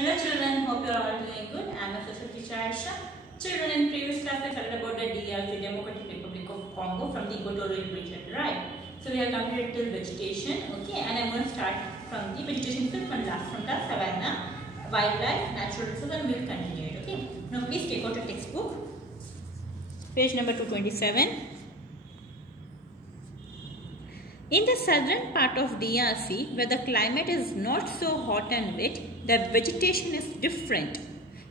Hello children, hope you are all doing good. I am Social Teacher Aisha. Children, in previous class we studied about the DRC, Democratic Republic of Congo, from the Equatorial region, right? So we have completed till vegetation, okay? And I am going to start from the vegetation from the savanna, wildlife, natural resources, and we will continue it, okay? Now please take out a textbook, page number 227. In the southern part of DRC, where the climate is not so hot and wet, the vegetation is different.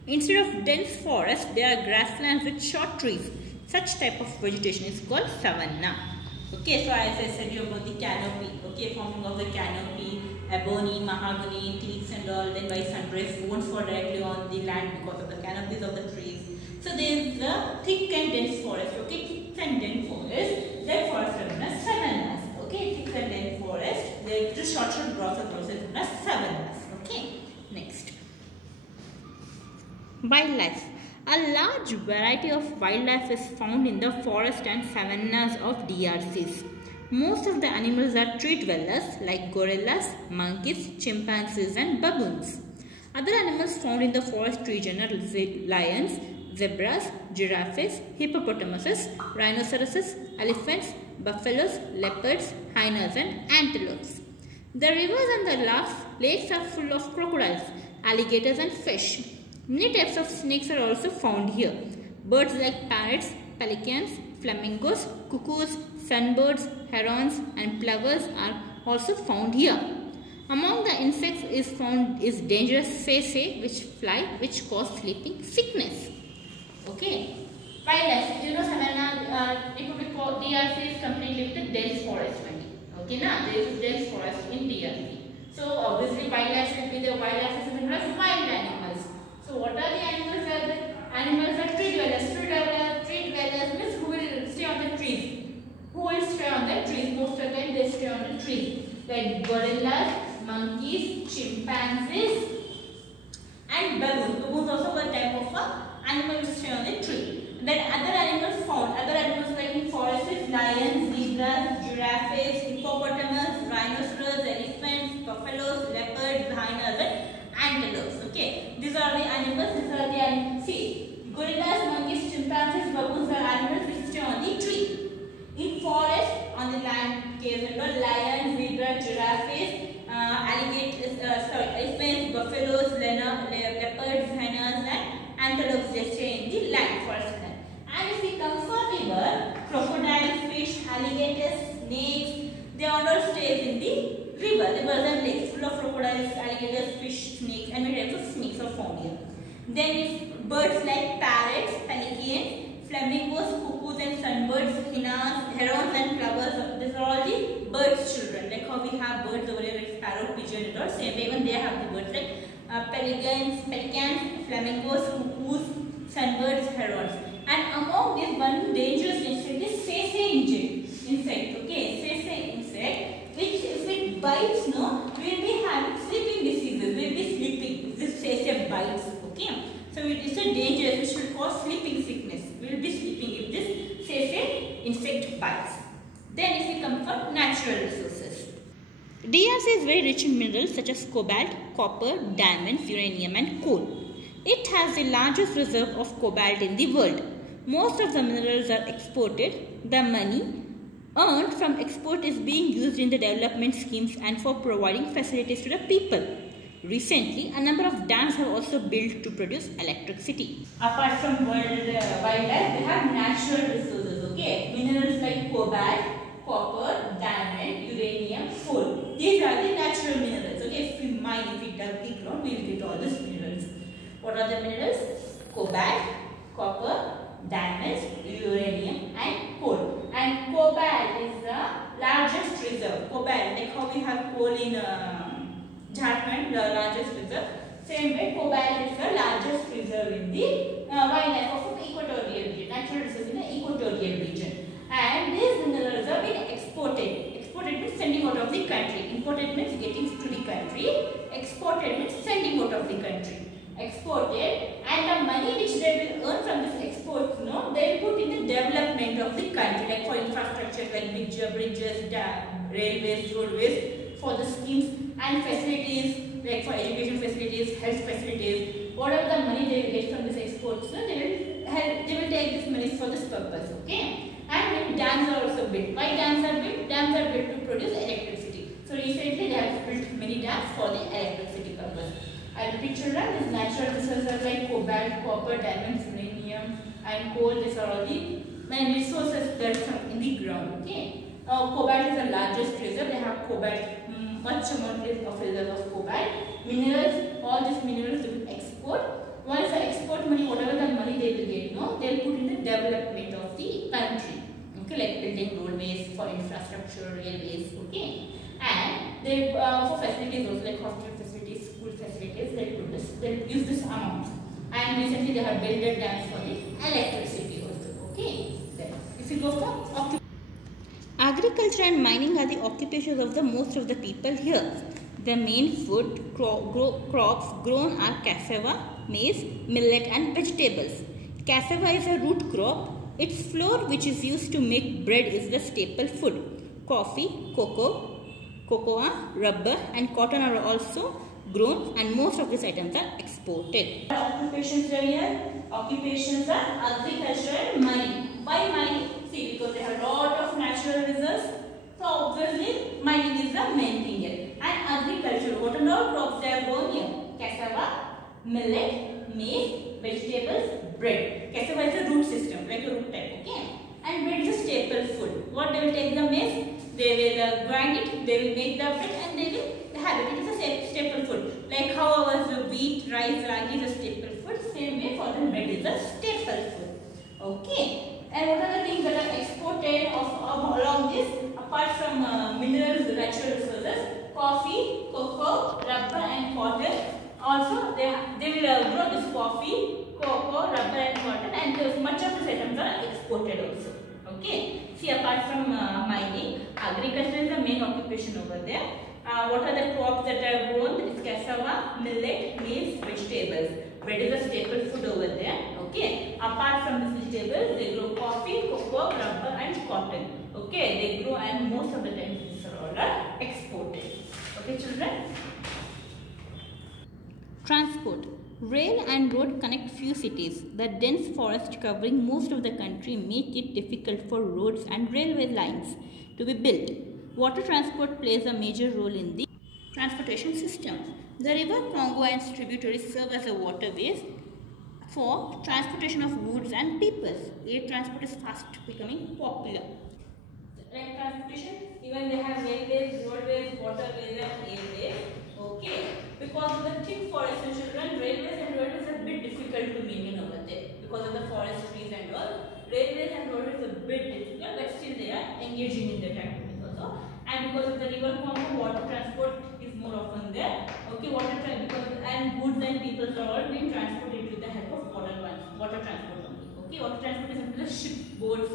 Instead of dense forest, there are grasslands with short trees. Such type of vegetation is called savanna. Okay, so as I said you about the canopy, okay, forming of the canopy, ebony, mahogany, teaks and all, then by sunrise won't fall directly on the land because of the canopies of the trees. So there is a thick and dense forest, okay, thick and dense forest, that forest are known as savannas. Okay, thick and dense forest, they just short growth of process known as savannas. Okay, next. Wildlife. A large variety of wildlife is found in the forest and savannas of DRCs. Most of the animals are tree dwellers like gorillas, monkeys, chimpanzees and baboons. Other animals found in the forest region are lions, zebras, giraffes, hippopotamuses, rhinoceroses, elephants, buffaloes, leopards, hyenas and antelopes. The rivers and the lakes are full of crocodiles, alligators and fish. Many types of snakes are also found here. Birds like parrots, pelicans, flamingos, cuckoos, sunbirds, herons and plovers are also found here. Among the insects is dangerous tsetse which cause sleeping sickness. Okay. Wildlife. You know Savannah Republic of DRC is completely with dense forest only. Okay, now there is dense forest in DRC. So obviously wildlife will be the wildlife is known as wild animals. So what are the animals? The animals are tree dwellers. Tree dwellers means who will stay on the trees. Who will stay on the trees? Most of the time they stay on the trees. Like gorillas, monkeys, chimpanzees and baboons. Baboons also one type of animal which stay on the tree. Then other animals found. Other animals like in forest is lions, zebras, giraffes, hippopotamus, rhinoceros, elephants, buffaloes, leopards, hyenas and antelopes. Okay, these are the animals. See, gorillas, monkeys, chimpanzees, baboons are animals which stay on the tree. In forest, on the land, caves, lions, zebras, giraffes, alligators, elephants, buffaloes, leopards, hyenas and antelopes, they stay in the land, forest land. And if we come for river, crocodiles, fish, alligators, snakes, they all stay in the river. Rivers and lakes full of crocodiles, alligators, fish, snakes and many types of snakes are found here. Then if birds like parrots, pelicans, flamingos, cuckoos and sunbirds, herons and plovers, these are all the birds children. Like how we have birds over here like parrot, pigeon and all, same way even they have the birds like pelicans, flamingos, cuckoos, sunbirds, herons. And among these one dangerous insect is tsetse insect. Okay, tsetse insect, which if it bites, no, we will be having sleeping diseases. We will be sleeping if this tsetse bites. Okay, so it is a dangerous which will cause sleeping sickness. We will be sleeping if this tsetse insect bites. Then if we come for natural resources. DRC is very rich in minerals such as cobalt, copper, diamonds, uranium and coal. It has the largest reserve of cobalt in the world. Most of the minerals are exported. The money earned from export is being used in the development schemes and for providing facilities to the people. Recently, a number of dams have also built to produce electricity. Apart from wildlife, they have natural resources. Okay, minerals like cobalt, copper, diamond, uranium, coal. These are the natural minerals. Okay, if we mine, if we dug the ground, we will get all these minerals. What are the minerals? Cobalt, copper, diamonds, uranium and coal. And cobalt is the largest reserve. Cobalt, like how we have coal in Jharkhand, the largest reserve. Same way, cobalt is the largest reserve in the wildlife of the equatorial region, natural reserve in the equatorial region. And these minerals are being exported. Exported means sending out of the country. Imported means getting to the country. Exported means sending out of the country. Exported, and the money which they will earn from this export, no, they will put in the development of the country, like for infrastructure like bridges, railways, roadways, for the schemes and facilities like for education facilities, health facilities, whatever the money they will get from this exports, they will take this money for this purpose. Okay. And then dams are also built. Why dams are built? Dams are built to produce electricity. So recently they have built many dams for the electricity purpose. And children, these natural resources are like cobalt, copper, diamonds, uranium, and coal. These are all the main resources that are in the ground. Okay. Cobalt is the largest treasure. They have cobalt, much amount of reserve of cobalt. Minerals, all these minerals they will export. Once the export money, whatever the money they will get, they will put in the development of the country. Okay, like building roadways for infrastructure, railways. Okay, and they for facilities also like hospital facilities, school facilities. They use this amount. And recently they have built dams for the electricity also. Okay, then if you go for agriculture and mining are the occupations of the most of the people here. The main food crops grown are cassava, maize, millet and vegetables. Cassava is a root crop. Its flour, which is used to make bread, is the staple food. Coffee, cocoa, rubber and cotton are also grown, and most of these items are exported. Occupations are here. Occupations are agriculture and mining. Why mining? See, because they have a lot of natural resources. So obviously mining is the main thing here. And agriculture, what and all crops they are grown here? Cassava, millet, maize, vegetables, bread. Cassava is a root system, like a root type. Okay. And bread is a staple food. What they will take the maize? They will grind it, they will make the bread and they will have it. It is a staple food. Like how our wheat, rice, ragi is a staple food, same way for the bread is a staple food. Okay. And what are the things that are exported along this? Apart from minerals, natural resources, coffee, cocoa, rubber and cotton. Also, they will grow this coffee, cocoa, rubber and cotton, and much of these items are exported also. Okay. See, apart from mining, agriculture is the main occupation over there. What are the crops that are grown? It's cassava, millet, maize, vegetables. Bread is a staple food over there. Okay. Apart from these vegetables, they grow coffee, cocoa, rubber and cotton. Okay. They grow, and most of the time these are all exported. Okay, children. Transport. Rail and road connect few cities. The dense forest covering most of the country make it difficult for roads and railway lines to be built. Water transport plays a major role in the transportation system. The river Congo and its tributaries serve as a waterways for transportation of goods and people. Air transport is fast becoming popular. Like transportation, even they have railways, roadways, waterways and airways. Okay, because of the thick forest and children, railways and roadways are a bit difficult to maintain over there because of the forest trees and all. Railways and roadways are a bit difficult, but still they are engaging in that activity also. And because of the river Congo, water transport is more often there. Okay, and goods and people are all being transported with the help of water transport only. Okay, water transport is the ship, boats.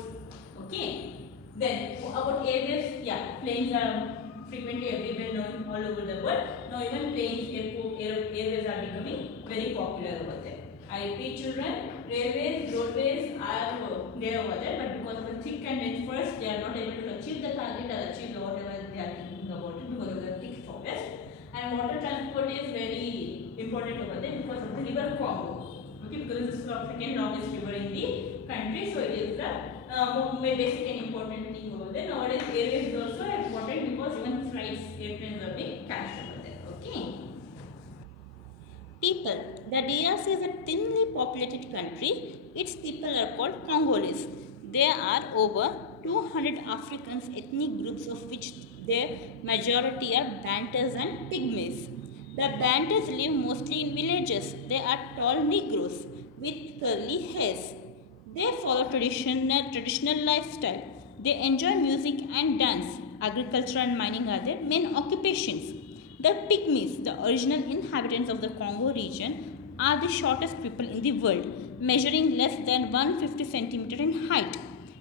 Okay. Then about airways, yeah, planes are frequently everywhere known all over the world. Now even planes, airways are becoming very popular over there. I repeat, children, railways, roadways are there over there, but because of the thick and dense forest, they are not able to achieve the target or achieve whatever they are thinking about it because of the thick forest. And water transport is very important over there because of the river Congo. Okay, because this is the second longest river in the country, so it is the basic and important thing over there. Nowadays, airways is also important because even flights, airplanes are being catched over there. Okay. People. The DRC is a thinly populated country. Its people are called Congolese. There are over 200 African ethnic groups, of which their majority are Bantous and Pygmies. The Bantous live mostly in villages. They are tall Negroes with curly hairs. They follow traditional lifestyle. They enjoy music and dance. Agriculture and mining are their main occupations. The Pygmies, the original inhabitants of the Congo region, are the shortest people in the world, measuring less than 150 cm in height.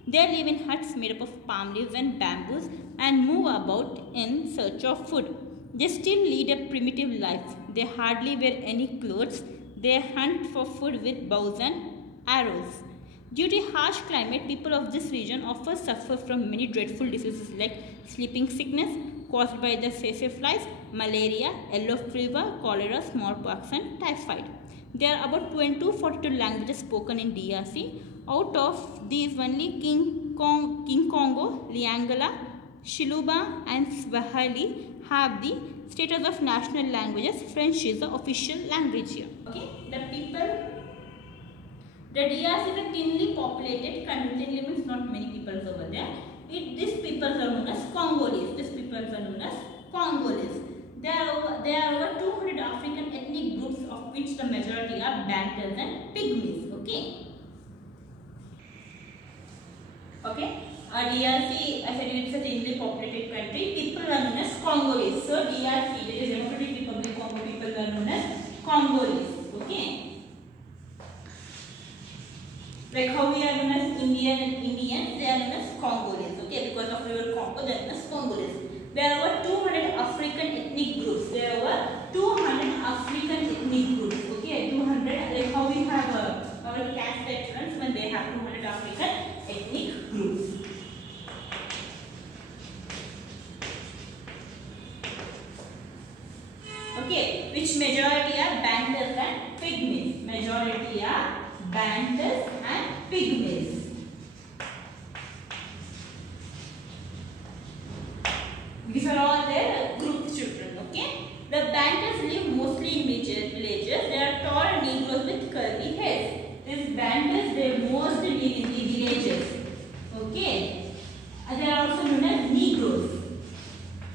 They live in huts made up of palm leaves and bamboos and move about in search of food. They still lead a primitive life. They hardly wear any clothes. They hunt for food with bows and arrows. Due to harsh climate, people of this region often suffer from many dreadful diseases like sleeping sickness, caused by the sassaflies, malaria, yellow fever, cholera, smallpox and typhoid. There are about 20 to 42 languages spoken in DRC. Out of these, only King Congo, Lingala, Shiluba and Swahili have the status of national languages. French is the official language here. Okay, the DRC is a thinly populated country. Thinly means not many people over there. These people are known as Congolese. There are over 200 African ethnic groups, of which the majority are Bantous and Pygmies. Okay. DRC, I said it's a thinly populated country. People are known as Congolese. So DRC, that is Democratic Republic of Congo, people are known as Congolese. Okay. Like how we are known as Indians, they are known as Congolese. Okay, because of river Congo, they are known as Congolese. There are over 200 African ethnic groups. There are over 200 African ethnic groups. Okay, 200. Like how we have our caste veterans, when they have 200 African ethnic groups. Okay, which majority are Bantous and Pygmies. Majority are Bantous and Pygmies. These are all their group children. Okay, the Bantous live mostly in villages. They are tall Negroes with curly hairs. These Bantous, they mostly live in the villages. Okay, they are also known as Negroes.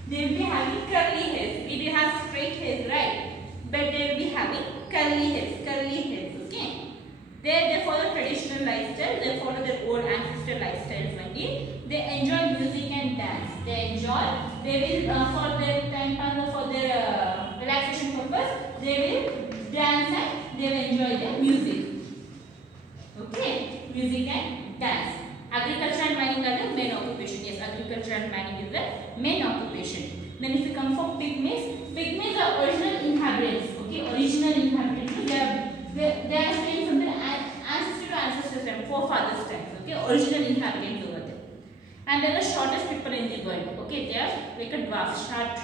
They will be having curly hairs. We will have straight hairs, right? But they will be having curly hairs. Okay. They follow traditional lifestyle. They follow their old ancestral lifestyles only. They enjoy music and dance. They will for their time pass or for their relaxation purpose, they will dance and they will enjoy their music. Okay, music and dance. Agriculture and mining are the main occupation. Yes, agriculture and mining is the main occupation. Then if you come for Pygmies, Pygmies are original inhabitants. Okay, original inhabitants. They are staying from their ancestor to ancestor time, forefathers time. Okay, original inhabitants over there. And they are the shortest people in the world. Okay, they are like a dwarf,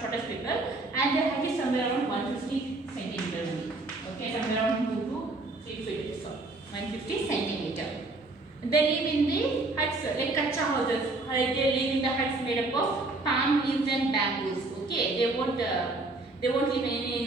shortest people, and their height is somewhere around 150 centimeters. Okay, somewhere around 2 to 3 feet. So 150 centimeters. They live in the huts, like kacha houses. They live in the huts made up of palm leaves and bamboos. Okay, they won't live in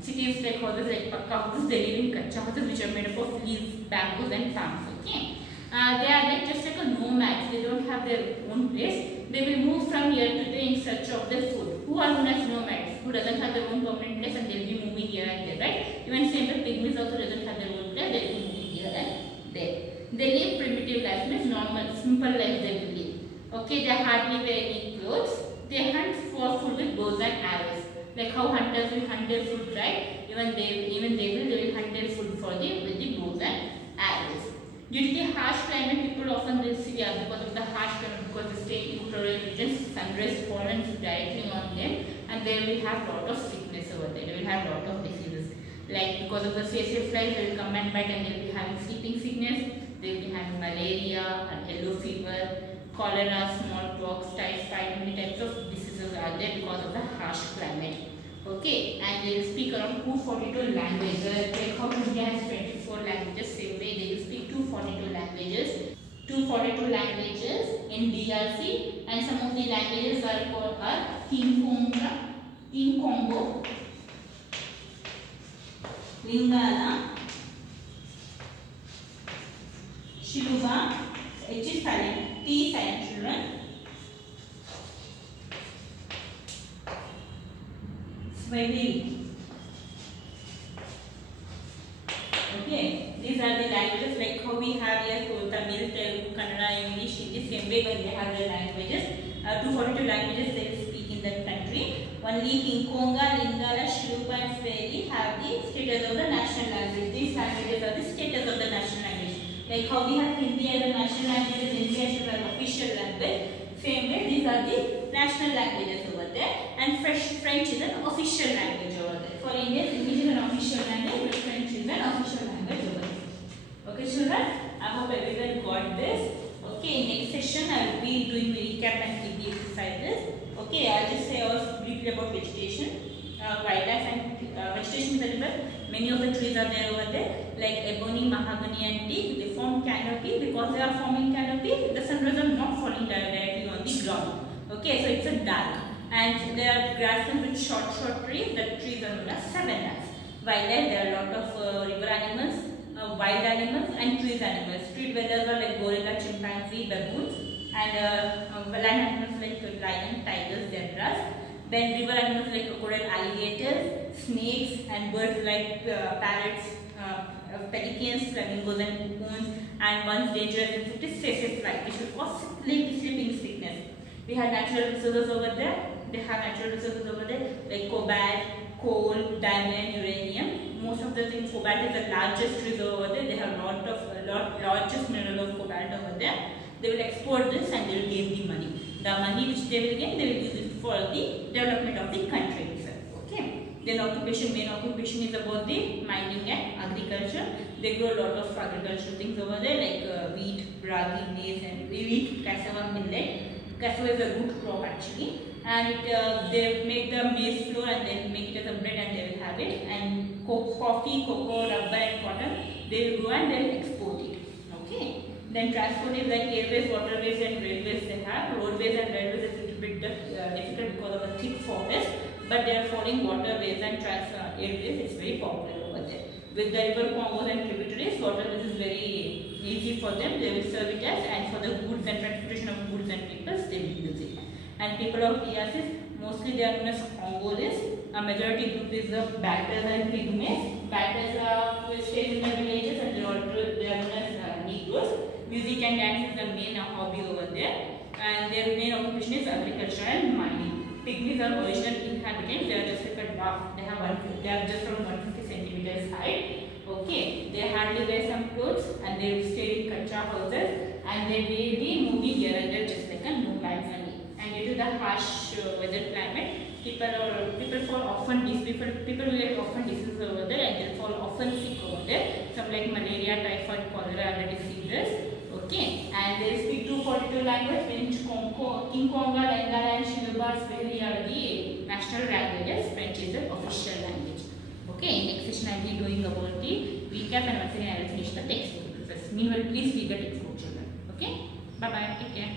cities like houses like pakka houses. They live in kacha houses which are made up of leaves, bamboos and palms. Okay, they are like just like a nomads. They don't have their own place. They will move from here to there in search of their food. Who are known as nomads? Who doesn't have their own permanent place and they will be moving here and there, right? Even same way Pygmies also doesn't have their own place. They will be moving here and there. They live primitive life, means normal, simple life they will live. Okay, they hardly wear any clothes. They hunt for food with bows and arrows. Like how hunters will hunt their food, right? Even they will hunt their food with the bows and arrows. Due to the harsh climate, people often live because of the harsh climate, because they stay in equatorial regions, sunrise falls directly on them, and they will have lot of sickness over there. They will have lot of diseases. Like because of the sassaflies, they will come and bite, and they will be having sleeping sickness. They will be having malaria and yellow fever, cholera, smallpox, typhoid, many types of diseases are there because of the harsh climate. Okay, and they will speak around 242 languages. Like how India has 24 languages, same way they will speak 242 languages. 242 languages in DRC, and some of the languages are called King Congo, Lingala, Shiluba, H is silent, T is silent, children. Swahili. Okay, these are the languages like how we have here Tamil, Telugu, Kannada, English, Hindi. Same way when they have their languages. 242 languages they will speak in that country. Only King Congo, Lingala, Shiluba and Swahili have the status of the national language. These languages are the status of the national language. Like how we have Hindi as a national language, India as an official language. Same way, these are the national languages over there, and French is an official language over there. For India, English is an official language, but French is an official language over there. Okay, children, I hope everyone got this. Okay, next session I will be doing recap and TB exercises. Okay, I'll just say also vegetation, wildlife and vegetation is animal. Many of the trees are there over there, like ebony, mahogany and teak. They form canopy. Because they are forming canopy, the sun rays are not falling directly on the ground. Okay, so it's a dark. And there are grasslands with short trees. The trees are known as savannas. Wildlife, there are a lot of river animals, wild animals and trees animals. Street dwellers are like gorilla, chimpanzee, baboons, and land animals like lion, tigers, zebras. Then river animals like crocodile, alligators, snakes, and birds like parrots, pelicans, flamingos and coons. And one's dangerous insect is sessile fly, which will cause sleeping sickness. We have natural resources over there. They have natural resources over there like cobalt, coal, diamond, uranium. Most of the things, cobalt is the largest reserve over there. They have largest mineral of cobalt over there. They will export this and they will gain the money. The money which they will gain, they will use it for the development of the country itself. Okay. Then main occupation is about the mining and agriculture. They grow a lot of agricultural things over there like wheat, ragi, maize, and wheat, cassava, millet. Cassava is a root crop actually, and they make the maize flour and then make it as a bread and they will have it. And coffee, cocoa, rubber and cotton, they will go and they will export it. Okay. Then transport is like airways, waterways and railways they have. Roadways and railways is a little bit difficult because of the thick forest, but they are following waterways and airways. It's very popular over there. With the river Congos and tributaries, waterways is very easy for them. They will serve it as, and for the goods and transportation of goods and people, they will use it. And people of DRCs, mostly they are known as Congolese. A majority group is the Bantus and Pygmies. Bantus are stay in the villages and they are known as Negroes. Music and dance is the main hobby over there, and their main occupation is agriculture and mining. Pygmies are original inhabitants. They are just like a dwarf. They are just from 150 centimeters height. Okay, they hardly wear some clothes and they will stay in kacha houses and they will be moving here and there just like a nomad family. And due to the harsh weather climate, people fall often people will get often diseases over there and they fall often sick over there. Some like malaria, typhoid, cholera, other diseases. Okay, and they speak 242 languages, which Kikonga, Lingala and Shilba Swahili are the national languages. French is the official language. Okay, next session I will be doing about the recap and once again I will finish the textbook. Meanwhile, please read the textbook children. Okay, bye bye, take care.